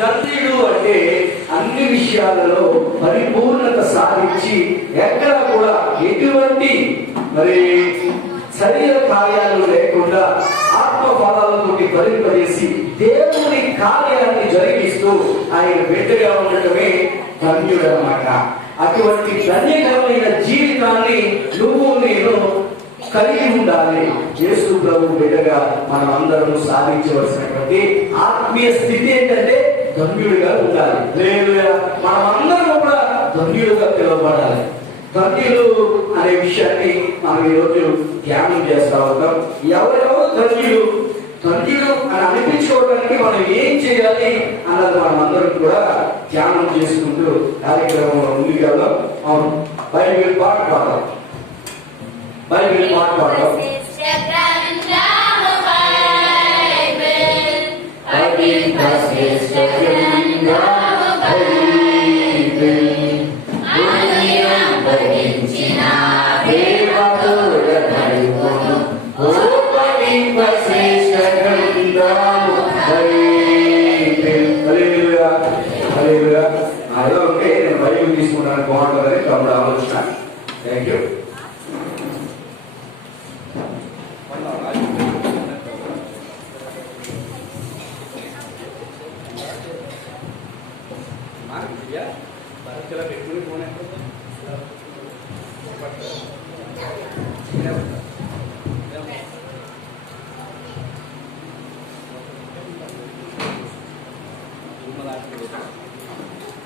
ధన్యుడు అంటే అన్ని విషయాలలో పరిపూర్ణత సాధించి ఎక్కడ కూడా ఎటువంటి మరి శరీర కార్యాలు లేకుండా ఆత్మ ఫలాలతో ఫలింపజేసి దేవుని కార్యాన్ని జరిగిస్తూ ఆయన బిడ్డగా ఉండటమే ధన్యుడు అన్నమాట. అటువంటి ధన్యకరమైన జీవితాన్ని నువ్వు నేను కలిగి ఉండాలి. యేసు ప్రభు బిడ్డగా మనం అందరం సాధించవలసినటువంటి ఆత్మీయ స్థితి ఏంటంటే ధన్యుడిగా ఉండాలి. లేదు మనం అందరం కూడా ధన్యుడుగా పిలువబడాలి. ధన్యులు అనే విషయాన్ని మనం ఈరోజు ధ్యానం చేస్తా ఉంటాం. ఎవరెవరు ధన్యులు ధన్యులు అని అనిపించుకోవడానికి మనం ఏం చేయాలి అన్నది మనం అందరం కూడా ధ్యానం చేసుకుంటూ కార్యక్రమంలో ముందుకు వెళ్దాం. అవును, బైబిల్ పాట పాడదాం. బైబిల్ పాట పాడదాం. నేను బైబిల్ తీసుకున్నాను బాగుంటుందని తమ్ముడు ఆలోచన. Thank you.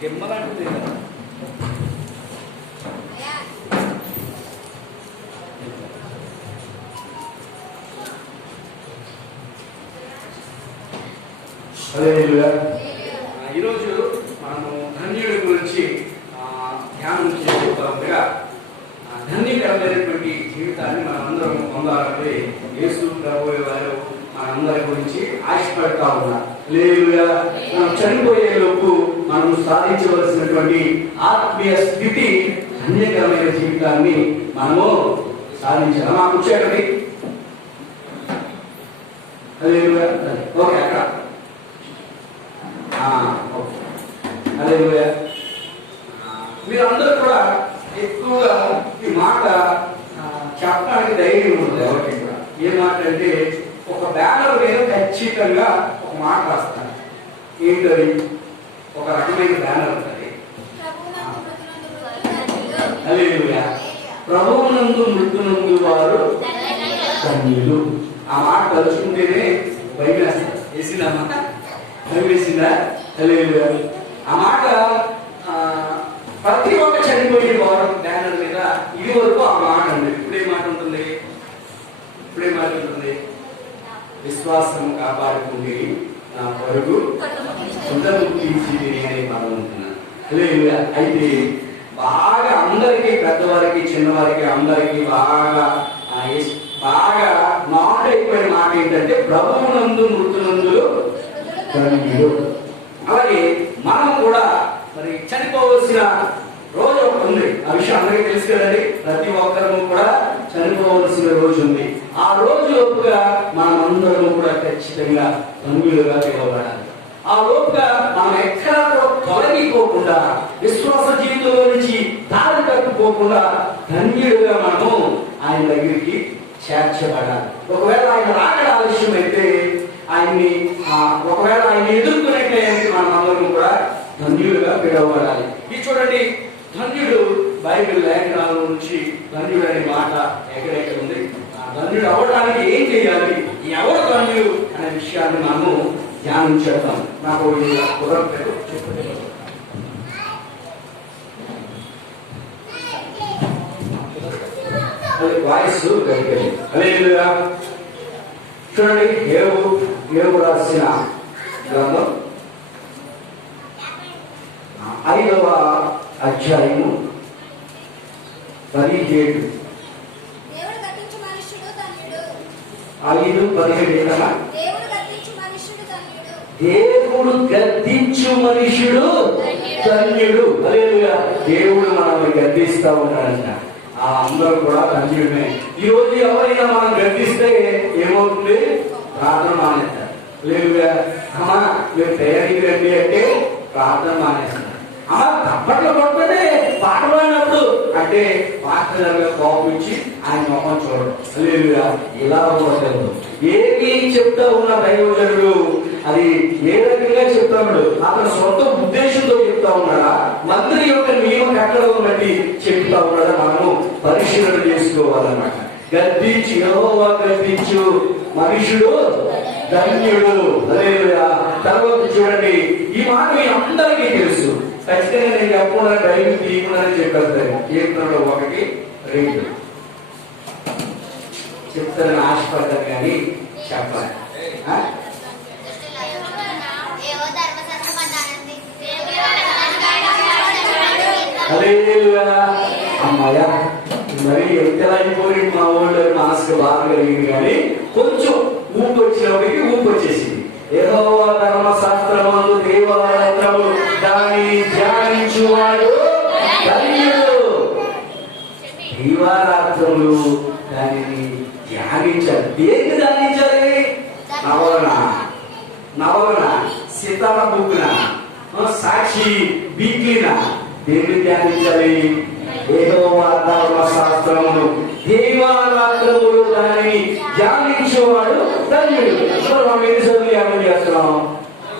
గిమ్మలాంటిది ఈరోజు మనము ధన్యుడి గురించి ధ్యానం చేసుకుంటాముగా. ధన్యకరమైనటువంటి జీవితాన్ని మనం అందరం పొందాలంటే యేసు ప్రభువు వారు మనందరి గురించి ఆశపడతా ఉన్నారు. లేదు మనం చనిపోయే లోపు మనం సాధించవలసినటువంటి ఆత్మీయ స్థితి ధన్యకరమైన జీవితాన్ని మనము సాధించాలి. మాకు వచ్చేటది ఓకే అక్కడ అదే మీరందరూ కూడా ఎక్కువగా ఈ మాట చెప్పడానికి ధైర్యం ఉంటుంది ఎవరికి కూడా. ఏ మాట అంటే ఒక బ్యానర్ మీద ఖచ్చితంగా ఒక మాట రాస్తాను. ఏంటది? ఒక రకమైన బ్యానర్ ఉంటుంది. హల్లెలూయా. ప్రభువునందు మృతునందు వారు ధన్యులు. ఆ మాట తలుచుకుంటేనే భయం వేస్తుంది. వేసిందా మాట? భయం వేసిందా? హల్లెలూయా. ఆ మాట ప్రతి ఒక్క చనిపోయే వారు బ్యానర్ మీద ఇది వరకు ఆ మాట ఉంది. ఇప్పుడే మాట ఉంటుంది. ఇప్పుడే మాట ఉంటుంది. విశ్వాసం కాపాడుకుంటే నా పరుగు సొంతముక్తి అనే పదం ఉంటున్నాను. అయితే బాగా అందరికీ, పెద్దవారికి చిన్నవారికి అందరికీ బాగా బాగా నాట్ అయిపోయిన మాట ఏంటంటే ప్రభువునందు మృతునందులు ధన్యులు. అలాగే మనం కూడా మరి చనిపోవలసిన రోజు ఒకటి ఉంది. ఆ విషయం అందరికీ తెలుసు కదండి. ప్రతి ఒక్కరూ కూడా చనిపోవలసిన రోజు ఉంది. ఆ రోజు లోపుగా మనం అందరం కూడా ఖచ్చితంగా ధన్యులుగా పిలువబడాలి. ఆ లోపుగా మనం ఎక్కడా కూడా తొలగిపోకుండా, విశ్వాస జీవితంలో నుంచి దారి తప్పిపోకుండా ధన్యులుగా మనము ఆయన దగ్గరికి చేర్చబడాలి. ఒకవేళ ఆయన రాకడ ఆలస్యం అయితే ఆయన్ని ఒకవేళ ఆయన ఎదుర్కొనేట్లయితే మనం అందరం కూడా ధన్యులుగా పిలువబడాలి. ఇది చూడండి, ధన్యుడు బైబిల్ లేఖనాల నుంచి ధన్యుడు అనే మాట ఎక్కడెక్కడ ఉంది. ధన్యుడు అవ్వడానికి ఏం చేయాలి, ఎవరు ధన్యుడు అనే విషయాన్ని మనము ధ్యానం చేద్దాం. నాకు కుదరట్లేదు అది వాయిస్ కలిగింది. అదే చూడండి, యోబు రాసిన గ్రంథం 5వ అధ్యాయము 17 5:17 కదా. దేవుడు గద్దించు మనుషుడు ధన్యుడు. హల్లెలూయా. దేవుడు మనల్ని గద్దిస్తా ఉన్నాడంట. అందరూ కూడా ధన్యుడే. ఈ రోజు ఎవరైనా మనం గద్దిస్తే ఏమవుతుంది? ప్రార్థన మానేస్తారు. లేదు అమ్మా మీరు తయారీకి రండి అంటే ప్రార్థన మానేస్తున్నారు. తప్పట్లో కొడుతుంటే పాట పాడినప్పుడు అంటే పాటల కోపం ఇచ్చి ఆయన మొహం చూడడం. హల్లెలూయా. ఇలా ఉండదు. ఏమి చెప్తా ఉన్న దైవజనుడు అది ఏ రకంగా చెప్తా ఉన్నాడు? అతను సొంత ఉద్దేశంతో చెప్తా ఉన్నాడా, మంత్రి యొక్క నియమ కట్టడం బట్టి చెప్తా ఉన్నాడా? మనము పరిశీలన చేసుకోవాలన్నమాట. గద్దించి యెహోవా గద్దించు మనుషుడు ధన్యుడు. హల్లెలూయా. తర్వాత చూడండి, ఈ మాట మీ అందరికీ తెలుసు. ఖచ్చితంగా నేను చెప్పకుండా డ్రైవింగ్ తీయకుండానే చెప్పేస్తాను. కీర్తనలో 1:2 చెప్తానని ఆశపడతాను కానీ చెప్పాలి. అమ్మాయ మరి ఎంతలైపోయి మా ఊళ్ళో మనసుకు బాగా కలిగింది కానీ కొంచెం ఊపు వచ్చినప్పటికీ ఊపు వచ్చేసింది. యెహోవా ధర్మశాస్త్రమందు దేవాలయము దాన్ని ధ్యానించువాడు ధన్యుడు. దీవారాత్రములు దానిని ధ్యానించాలి. దేన్ని ధ్యానించాలి? నవలన సీతాల బుక్కున సాక్షి వీక్లీన దేన్ని ధ్యానించాలి? యెహోవా ధర్మశాస్త్రములు దేవారాత్రములు దానిని ధ్యానించేవాడు ధన్యుడు. మనం ఎన్నిసార్లు ధ్యానం చేస్తున్నాం?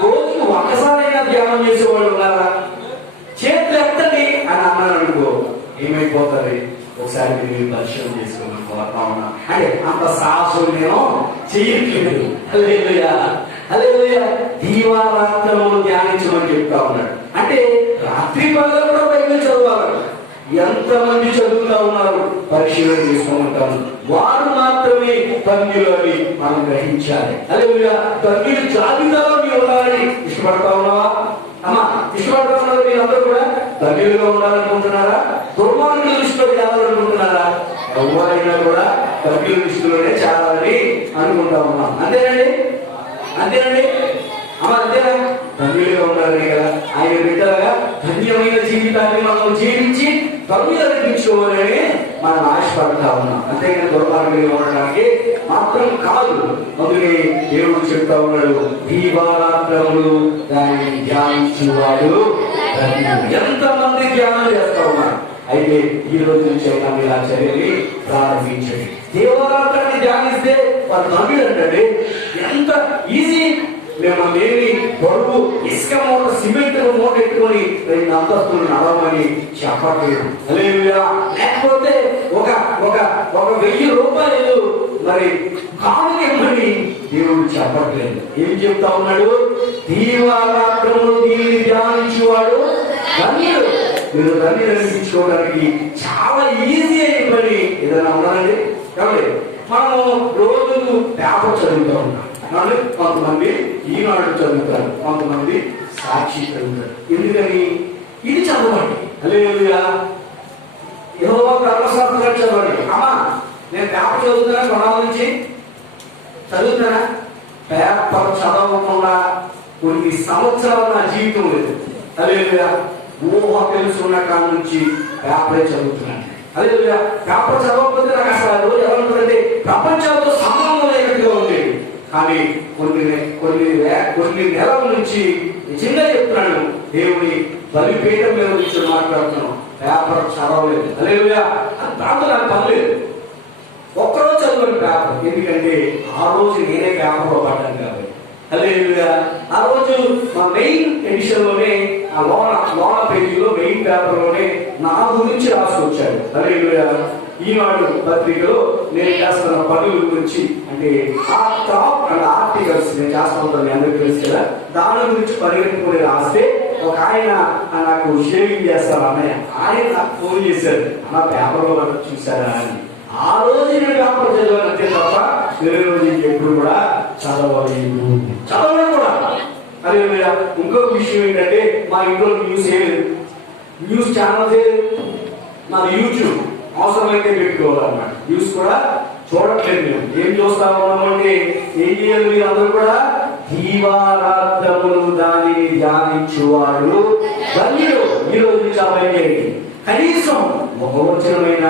రోజుకు ఒక్కసారైనా ధ్యానం చేసేవాళ్ళు ఉన్నారా? చేతులు ఎత్తండి అని అన్నాను అనుకో, ఏమైపోతుంది? ఒకసారి మీరు పరిశీలన చేసుకోమని కోరుతా ఉన్నా. అంటే అంత సాహసం నేను చేయట్లేదు. హల్లెలూయా. హల్లెలూయా. దీవారాత్రములు ధ్యానించమని చెప్తా ఉన్నాడు. అంటే రాత్రి పగలు కూడా బైబిల్ చదవాలి. ఎంతమంది చదువుతా ఉన్నారు పరిశీలన చేసుకోమంటాను. వారు మాత్రమే ధన్యులు అని మనం గ్రహించాలి. హల్లెలూయా. ధన్యులు జాబితాలో మీరు ఉండాలని ఇష్టపడతా ఉన్నావా? అమ్మా, ఇష్టపడతా ఉన్నారు మీరందరూ కూడా? ధన్యులుగా ఉండాలనుకుంటున్నారా? దుర్మార్గుల లిస్టులో చేరాలనుకుంటున్నారా? ఎవరైనా కూడా ధన్యుల లిస్టులోనే చేరాలని అనుకుంటా ఉన్నాం. అంతేనండి? అంతేనండి? అమ్మా, అంతేనా? ధన్యులుగా ఉండాలని కదా ఆయన బిడ్డలుగా ధన్యమైన జీవితాన్ని మనం జీవించి ధన్యులనిపించుకోవాలని మనం ఆశపడతా ఉన్నాం. అంతేగాని దుర్మార్గులుగా ఉండడానికి మాత్రం కాదు. అందుకే దేవుడు చెప్తా ఉన్నాడు, దీవారాత్రములు దాన్ని ధ్యానించువాడు ధన్యుడు. ఎంతమంది ధ్యానం చేస్తా ఉన్నారు? అయితే ఈ రోజు నుంచి అయినా మీరు ఆ చర్యని ప్రారంభించండి. దేవారాత్రాన్ని ధ్యానిస్తే వారు ధన్యుడు అంటండి. ఎంత ఈజీ. మేము లేని బరువు ఇసుక మూట, సిమెంట్ మూట ఎట్టుకొని 2 అంతస్తులు నడవమని చెప్పట్లేదు. హల్లెలూయా. లేకపోతే ఒక ఒక ఒక 1000 రూపాయలు మరి కానుకమని దేవుడు చెప్పట్లేదు. ఏం చెప్తా ఉన్నాడు? దీవారాత్రములు దీన్ని ధ్యానించేవాడు ధన్యుడు. మీరు ధన్యులు అనిపించుకోవడానికి చాలా ఈజీ అయిన పని ఏదైనా ఉన్నారండి? కాబట్టి మనము రోజుకు పేపర్ చదువుతూ ఉంటాం. కొంతమంది ఈనాడు చదువుతారు, కొంతమంది సాక్షి చదువుతారు. ఎందుకని? ఇది చదవండి. హల్లెలూయా. యెహోవా ధర్మశాస్త్రాలు చదవండి. అమ్మా, నేను పేపర్ చదువుతానా? కొనాల నుంచి చదువుతానా? పేపర్ చదవకుండా కొన్ని సంవత్సరాలు నా జీవితం లేదు. హల్లెలూయా. ఊహ తెలుసుకున్న కాడ నుంచి పేపరే చదువుతున్నాను. హల్లెలూయా. పేపర్ చదవకపోతే నాకు అసలు ఎవరంటే ప్రపంచంతో సంబంధం లేనట్టుగా ఉండేది. కానీ కొన్ని నెలల నుంచి నిజంగా చెప్తున్నాను, దేవుని బలిపీఠం మీద నుంచి మాట్లాడుతున్నాను. పేపర్ చదవలేదు. హల్లెలూయా. దాంతో నాకు పర్లేదు. ఒక్కరోజు చదవని పేపర్. ఎందుకంటే ఆ రోజు నేనే పేపర్లో పడ్డాను కాబట్టి. హల్లెలూయా. ఆ రోజు మా మెయిన్ ఎడిషన్ లోనే ఆ లోన పేజీలో మెయిన్ పేపర్ లోనే నా గురించి రాసుకొచ్చాడు. హల్లెలూయా. ఈనాడు పత్రికలో నేను చేస్తున్న పనుల గురించి, అంటే ఆ టాప్ అండ్ ఆర్టికల్స్ నేను చేస్తా ఉంటాను, అందరికీ తెలుసు కదా. దాని గురించి పరిగెత్తుకుని రాస్తే ఒక ఆయన నాకు షేవింగ్ చేస్తారు అన్నయ్య, ఆయన నాకు ఫోన్ చేశారు, అన్న పేపర్లో చూసారా అని. ఆ రోజు నేను పేపర్ చదివాను అంతే తప్ప వేరే రోజు ఎప్పుడు కూడా చదవలేదు. చదవడం కూడా. అదే ఇంకొక విషయం ఏంటంటే, మా ఇంట్లో న్యూస్ ఛానల్స్ నాది యూట్యూబ్ అవసరమైతే పెట్టుకోవాలన్నమాట. న్యూస్ కూడా చూడట్లేదు. మేము ఏం చూస్తా ఉన్నామంటే ఏం చేయాలి? మీరు అందరూ కూడా దీవారాత్రములు దానిని ధ్యానించువాడు ధన్యుడు. ఈ రోజు నుంచి అబ్బాయి కనీసం ఒక వచనమైన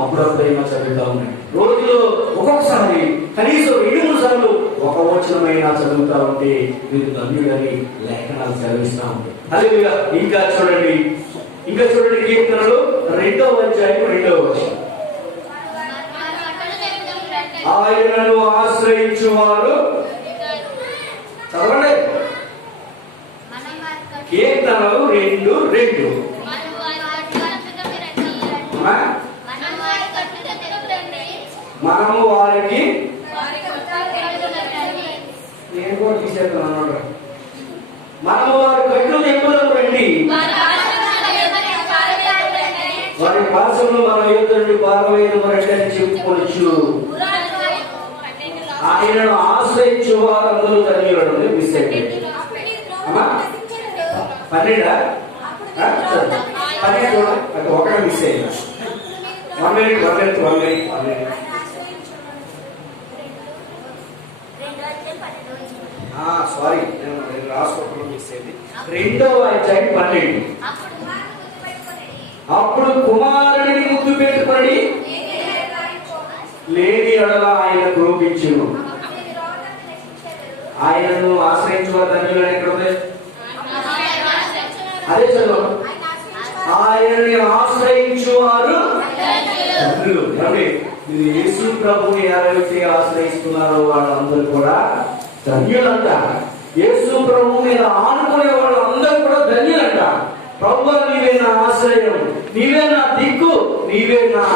అప్పుడప్పుడైనా చదువుతా ఉన్నాయి. రోజులో ఒక్కొక్కసారి కనీసం 2-3 సార్లు ఒక వచనమైనా చదువుతా ఉంటే మీరు ధన్యుడని లేఖనాలు చదివిస్తా ఉంటాయి. హల్లెలూయా. ఇంకా చూడండి కీర్తనలు 2వ అధ్యాయం 2వ వచనం. ఆయనను ఆశ్రయించువారు, చదవండి, కీర్తనలు 2:2. మనము వారికి, నేను కూడా తీసేస్తున్నాను, మనము వారి కట్లు ఎక్కువలకు రండి, వారి భాషను మన యుద్ధ నుండి పారవేయడం అని చెప్పుకోవచ్చు. ఆయనను ఆశ్రయించు వారందరూ ధన్యులను. మిస్ అయిపోయింది. 12 ఒకటి మిస్ అయింది. 1 minute. సారీ, నేను రాసుకోవడం మిస్ అయింది. 2వ అధ్యాయం 12. అప్పుడు కుమారుడిని ముద్దు పెట్టుకొని లేని ఎడల ఆయన కోపించును. ఆయనను ఆశ్రయించువారు ధన్యులని ఎక్కడ ఉంది? అదే చదువు. ఆయనని ఆశ్రయించువారు ధన్యులు. మీరు యేసు ప్రభుని ఎవరైతే ఆశ్రయిస్తున్నారో వాళ్ళందరూ కూడా ధన్యులంట. యేసు ప్రభు మీద ఆనుకునే వాళ్ళందరూ కూడా ధన్యులంట. ప్రభువా, నీవే నా ఆశ్రయం, నీవే నా దిక్కు, నీవే నా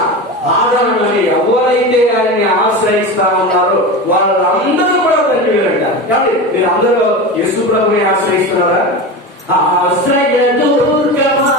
ఆదరణని ఎవరైతే ఆయన్ని ఆశ్రయిస్తా ఉన్నారో వాళ్ళందరూ కూడా ధన్యులంట. కాబట్టి మీరు అందరూ యేసు ప్రభుని ఆశ్రయిస్తున్నారా? ఆశ్రయ దుర్గమా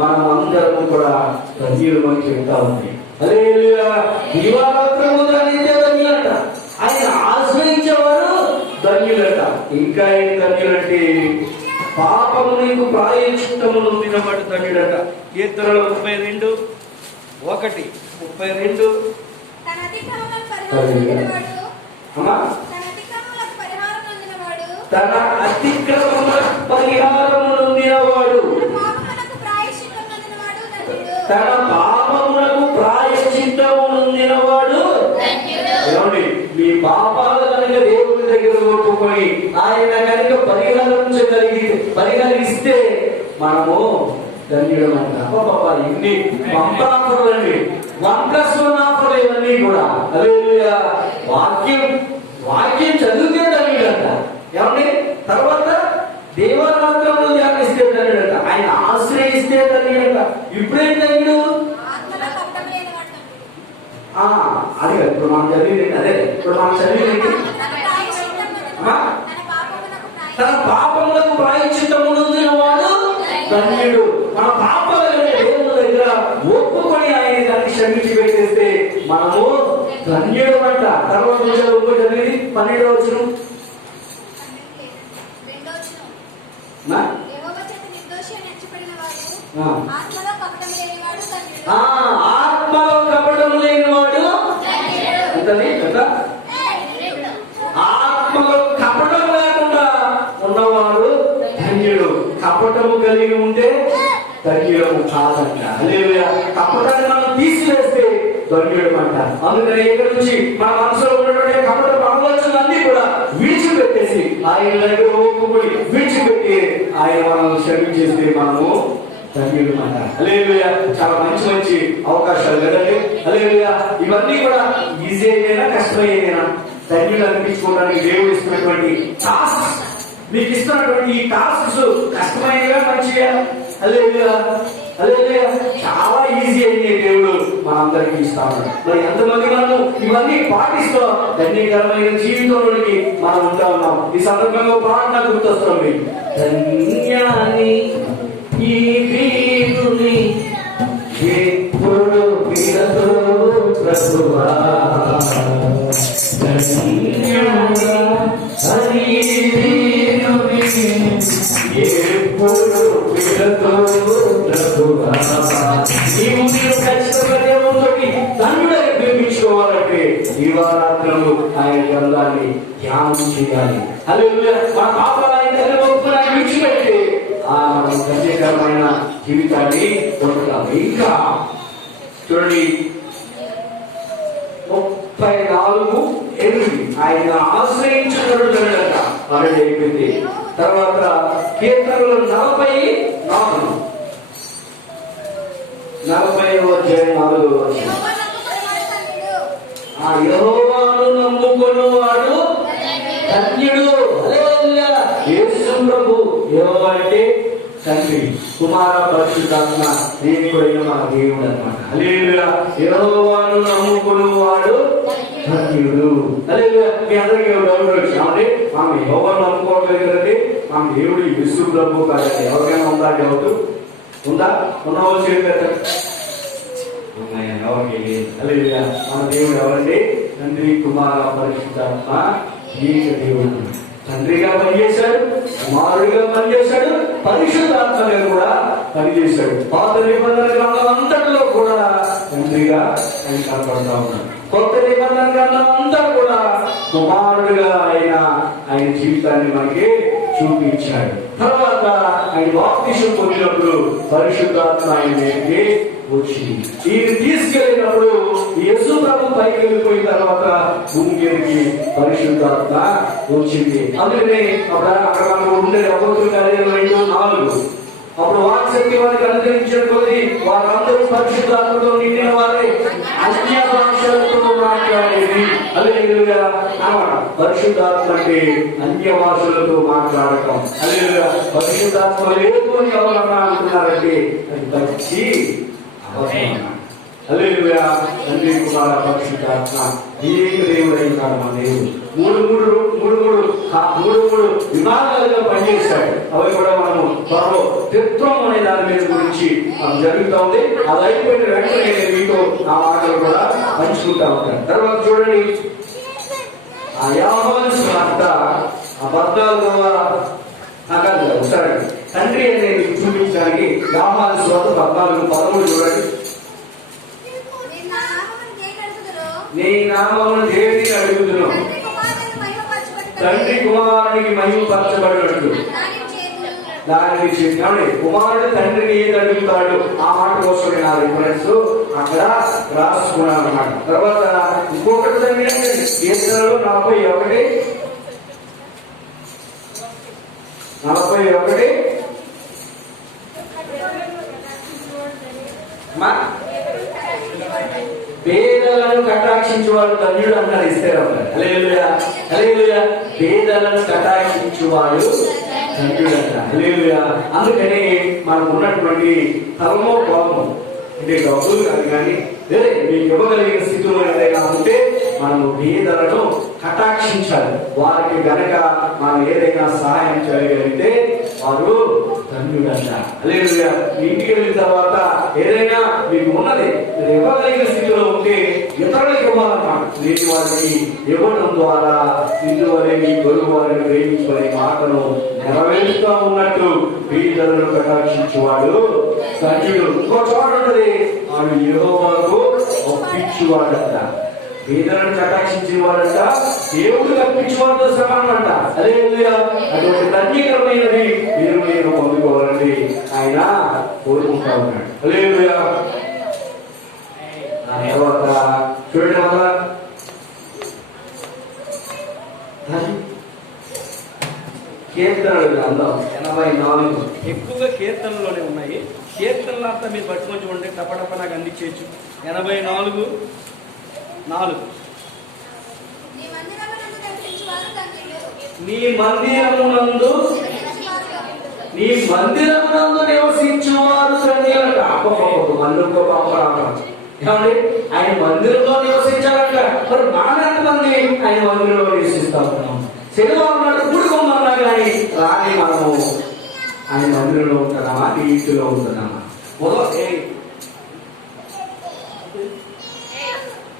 మనం అందరము కూడా ధన్యులమని చెప్తా ఉంది. హల్లెలూయా. ధన్యులంట. ఆయన ఆశ్రయించేవారు ధన్యులంట. ఇంకా ఏం ధన్యులంటే పాపము నీకు ప్రాయశ్చిత్తము నొందినవాడు ధన్యుడంట. కీర్తనలు 32:1 32. తన అతిక్రమములకు పరిహారము నొందినవాడు, తన పాపములకు ప్రాయశ్చిత్తము నొందినవాడు. ఏమండి, మీ పాపాలు కనుక దేవుని దగ్గర ఒప్పుకొని ఆయన కనుక పరిహరిస్తే మనము ధన్యుడమంట. పాపా ఇన్ని పంపాఫర్లండి, 1+1 ఆఫర్లు ఇవన్నీ కూడా. హల్లెలూయా. వాక్యం చదివితే ధన్యుడంట. ఏమండి, తర్వాత దేవాలయంలో ధ్యానిస్తే ధన్యుడంట. ఆయన ఆశ్రయిస్తే ధన్యుడంట. ఇప్పుడేం ధన్యుడు? అది ఇప్పుడు మనం చదివింది. తన పాపములకు ప్రాయశ్చిత్తము నొందినవాడు ధన్యుడు. మన పాపాలను దేవుని దగ్గర ఒప్పుకొని ఆయన దాన్ని క్షమించి పెట్టేస్తే మనము ధన్యుడు అంట. తర్వాత చదివి 12వ వచనం. ఆత్మలో కపటం లేనివాడు, ఆత్మలో కపటం లేకుండా ఉన్నవాడు ధన్యుడు. కపటము కలిగి ఉంటే ధన్యుడము కాదంట. హల్లెలూయా. కపటాన్ని మనం తీసివేస్తే ధన్యుడు అంటారు. అందుకని ఇక్కడ నుంచి మన మనసులో ఉన్నటువంటి కపట ఆలోచనలన్నీ కూడా విడిచిపెట్టేసి ఆయన దగ్గర ఓపుకొని విడిచిపెట్టి ఆయన మనం క్షమించేస్తే మనము ధన్యుడు అంటారు. హల్లెలూయా. చాలా మంచి మంచి అవకాశాలు కదండి. హల్లెలూయా. ఇవన్నీ కూడా ఈజీ అయినా కష్టమైనా ధన్యులు అనిపించుకోవడానికి దేవుడు ఇస్తున్నటువంటి టాస్క్, మీకు ఇస్తున్నటువంటి ఈ టాస్క్స్ కష్టమైనగా మంచిగా హల్లెలూయా హల్లెలూయా చాలా ఈజీ అయినాయి దేవుడు మనందరికీ ఇస్తా ఉన్నాడు. మరి ఎంతమంది మనము ఇవన్నీ పాటిస్తూ ధన్యకరమైన జీవితంలోకి మనం ఉంటా ఉన్నాం. ఈ సందర్భంలో ప్రార్థన గుర్తొస్తుంది. ధన్యాన్ని ఈ వీరుని ఎప్పుడు విడతో ప్రభువా ధన్యుడా అని వీరుని ఎప్పుడు విడతో ప్రభువా. నీవు మీరు ఖచ్చితంగా దేవుడికి ధన్యుడని ప్రేమించుకోవాలంటే ఈ వారాత్రము ఆయన గ్రంథాన్ని ధ్యానం చేయాలి. హల్లెలూయా. మన పాపాలు ఆయన దగ్గర ఒప్పుకొని ఆయన విడిచిపెట్టి ధన్యకరమైన జీవితాన్ని పొందుతాం. ఇంకా చూడండి 34:8 ఆయన ఆశ్రయించుకున్నాడు అరడి అయిపోయింది. తర్వాత కీర్తనలు 44 40 యెహోవాను నమ్ముకొనువాడు ధన్యుడు. హల్లెలూయా. యేసు ప్రభు యెహోవా అంటే తండ్రి, కుమార, పరిశుద్ధాత్మ దేవుడైన మన దేవుడు అన్నమాట. హల్లెలూయా. యెహోవాను నమ్ముకొనువాడు ధన్యుడు. హల్లెలూయా. మీ అందరికీ డౌట్ వచ్చామండి, మనం యెహోవాను నమ్ముకోవట్లేదు కదండి, మన దేవుడు యేసు ప్రభు కాదండి. ఎవరికైనా ఉందా డౌట్? ఉందా? ఉన్న వాళ్ళు చెప్పారు. హల్లెలూయా. మన దేవుడు ఎవరండి? తండ్రి, కుమార, పరిశుద్ధాత్మ ఏక దేవుడు. తండ్రిగా పనిచేశాడు, కుమారుడిగా పనిచేశాడు, పరిశుద్ధాత్మగా కూడా పనిచేశాడు. పాత నిబంధన గ్రంథం అంతటిలో కూడా తండ్రిగా ఆయన కనపడతా ఉన్నాడు. కొత్త నిబంధన గ్రంథం అంతా కూడా కుమారుడిగా ఆయన జీవితాన్ని మనకి చూపించాడు. తర్వాత ఆయన బాప్తిసం పొందినప్పుడు పరిశుద్ధాత్మ ఆయన దగ్గరికి వచ్చింది. ఈయన తీసుకెళ్ళినప్పుడు యేసు ప్రభు పైకి వెళ్ళిపోయిన తర్వాత భూమి మీదకి పరిశుద్ధాత్మ వచ్చింది. అందుకనే అక్కడ మనకు ఉండేది అపోస్తుల కార్యాలు 2:4. అప్పుడు వాక్శక్తి వారికి అనుగ్రహించిన కొద్ది వారందరూ పరిశుద్ధాత్మతో నిండిన వారే అన్య భాషలతో మాట్లాడేది. హల్లెలూయా. పరిశుద్ధాత్మ అంటే అన్య భాషలతో మాట్లాడటం. హల్లెలూయా. పరిశుద్ధాత్మ లేదు అని ఎవరన్నా అంటున్నారంటే అది పచ్చి అబద్ధం. హల్లెలూయా. తండ్రి, కుమార, పరిశుద్ధాత్మ ఏక దేవుడైన మన దేవుడు మూడు విభాగాలుగా పనిచేశాడు. అవి కూడా మనము త్వరలో త్రిత్వం అనే దాని మీద గురించి జరుగుతూ ఉంది. అది అయిపోయిన వెంటనే నేను మీతో ఆ మాటలు కూడా పంచుకుంటా ఉంటాను. తర్వాత చూడండి, ఆ యోహాను సువార్త 14వ ఒకసారి తండ్రి అనేది చూపించడానికి యోహాను సువార్త 14:13 చూడండి. నీ నామమును దేనిని అడుగుతున్నావు, తండ్రి కుమారునికి మహిమపరచబడినట్లు దానిని చెప్పాడు. కుమారుడు తండ్రిని ఏది అడుగుతాడు ఆ మాట కోసం నా రిఫరెన్స్ అక్కడ రాసుకున్నాను అన్నమాట. తర్వాత ఇంకొకటి కీర్తనలు 41 పేదలను కటాక్షించువాడు ధన్యుడు అన్నారు. ఇస్తారు. హల్లెలూయా. హల్లెలూయా. పేదలను కటాక్షించువాడు ధన్యుడు అన్నారు. హల్లెలూయా. అందుకని మనకు ఉన్నటువంటి తలమో కోపము అంటే డబ్బులు కాదు, కానీ వేరే మీకు ఇవ్వగలిగిన స్థితిలో ఏదైనా ఉంటే మనము పేదలను కటాక్షించాలి. వారికి గనక మనం ఏదైనా సహాయం చేయగలిగితే వారు ధన్యుడంట. హల్లెలూయా. ఇంటికి వెళ్ళిన తర్వాత ఏదైనా మీకు ఉన్నది ఇవ్వగలిగిన స్థితిలో ఉంటే ఇతరులకు ఇవ్వాలన్నమాట. లేని వారికి ఇవ్వడం ద్వారా ఇందువలే మీ గొరుగు వారిని ప్రేమించుకునే మాటను నెరవేరుస్తూ ఉన్నట్టు పేదలను కటాక్షించువాడు ధన్యుడు. ఇంకో చోట ఉన్నది, వాడు యెహోవాకు ఒప్పించువాడంట. పేదలను కటాక్షించిన వాడంట దేవుడు కల్పించేవాడితో సమానం అంట. హల్లెలూయా. అటువంటి ధన్యకరమైనది నేను పొందుకోవాలని ఆయన కోరుకుంటా ఉన్నాడు. హల్లెలూయా. తర్వాత ఎక్కువగా కీర్తనలోనే ఉన్నాయి. కీర్తనలు అంతా మీరు పట్టుకొని చూడండి, టపటప నాకు అందించవచ్చు. 84:4 నీ మందిరమునందు నివసించువారు ధన్యులంట. మళ్ళీ ఏమండి, ఆయన మందిరంలో నివసించాలంట. మరి మనం ఎంతమంది ఆయన మందిరంలో నివసిస్తా ఉన్నాం? శనివారం నాడు కూడుకోమన్నా కానీ రాని మనము ఆయన మందిరంలో ఉంటున్నామా, నీ ఇంటిలో ఉంటున్నామా?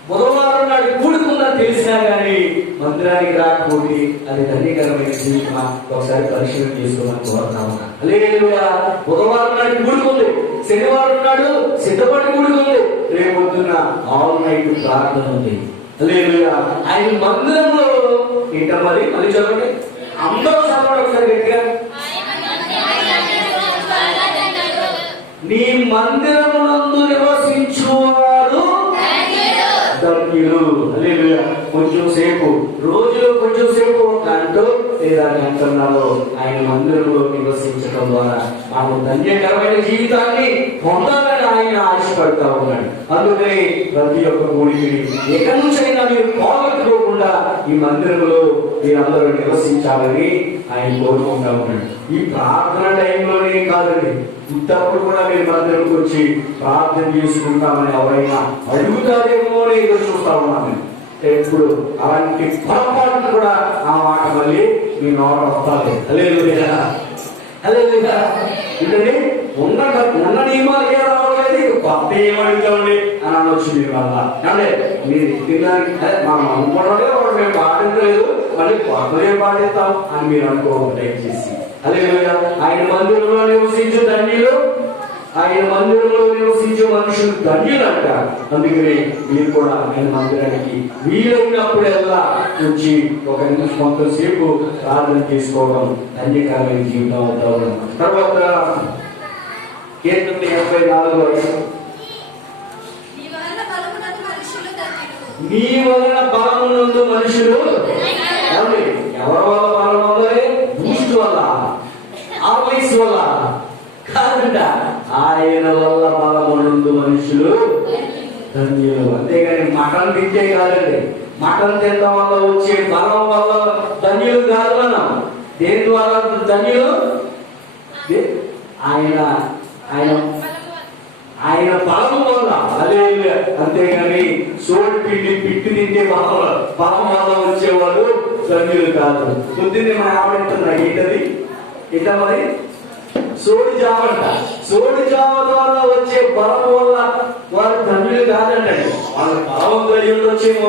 బుధవారం నాడు కూడుకుందని తెలిసినా కానీ మందిరానికి రాకపోతే అది ధన్యకరమైన జీవితమా? ఒకసారి పరిశీలన చేసుకోమని కోరుతా ఉన్నా. హల్లెలూయా. బుధవారం నాడు కూడుకుంది, శనివారం నాడు సిద్ధపడి కూడుకుంది, రేపు పొద్దున్న ఆల్ నైట్ ప్రార్థన ఉంది. హల్లెలూయా. ఆయన మందిరంలో ఇంకా మరి మళ్ళీ చదవండి, అందరూ చదవండి ఒకసారి గట్టిగా. నీ మందిరమునందు నివసించువారు ధన్యులు. హల్లెలూయా. కొంచెం సేపు, రోజులో కొంచెం సేపు, గంట లేదా గంటన్నరలో ఆయన మందిరంలో నివసించడం ద్వారా మనం ధన్యకరమైన జీవితాన్ని పొందాలని ఆయన ఆశపడతా ఉన్నాడు. అందుకని ప్రతి ఒక్క గుడిని ఎక్కడి నుంచైనా మీరు పోగొట్టుకోకుండా ఈ మందిరంలో మీరందరూ నివసించాలని ఆయన కోరుకుంటా ఉన్నాడు. ఈ ప్రార్థన టైంలోనే కాదండి, ఇంతప్పుడు కూడా మీరు మందిరంకి వచ్చి ప్రార్థన చేసుకుంటామని ఎవరైనా అడుగుతారేమో ఎదురు చూస్తా ఉన్నాను. ఎప్పుడు అలాంటి పొరపాటు కూడా ఆ మాట మళ్ళీ మీ నోట వస్తాలి. హల్లెలూయా. హల్లెలూయా. ఇదండి ఉన్న నియమాలు ఏ రావట్లేదు, కొత్త ఏమడుగుతామండి అని అనొచ్చు మీరు వల్ల. అంటే మీరు తినడానికి మనం అనుకోవడమే మేము పాటించలేదు, మళ్ళీ కొత్తదే పాటిస్తాం అని మీరు అనుకోవడం దయచేసి. హల్లెలూయా. ఆయన మందిరంలో నివసించు ధన్యులు, ఆయన మందిరంలో నివసించే మనుషులు ధన్యులంట. అందుకని మీరు కూడా ఆయన మందిరానికి వీలైనప్పుడల్లా వచ్చి ఒక నిమిషం కొంతసేపు ప్రార్థన చేసుకోవడం ధన్యకరమైన జీవితం అవుతా ఉన్నాం. తర్వాత కీర్తన 84:5 నీ వలన బలమునందు మనుషులు. ఎవరి వల్ల బలం ఉందని? బూస్ట్ వల్ల, ఆఫీస్ వల్ల కాదంట, ఆయన వల్ల బలమునందు మనుషులు ధన్యులు. అంతేగాని మటన్ తింటే కాదండి, మటన్ తినడం వల్ల వచ్చే బలం వల్ల ధన్యులు కాదు. మనం దేని ద్వారా ధన్యులు? ఆయన బలం వల్ల. అదే అంతేగాని సోడి పిండి పిట్టు తింటే బలం వల్ల వచ్చేవాళ్ళు ధన్యులు కాదు. పొద్దున్నే మన ఆవిడ ఏంటది ఇట్లా మరి సోడి జావంట. సోడి జావ ద్వారా వచ్చే బలం వల్ల వారు ధన్యులు కాదండి. వాళ్ళ బలం వచ్చేమో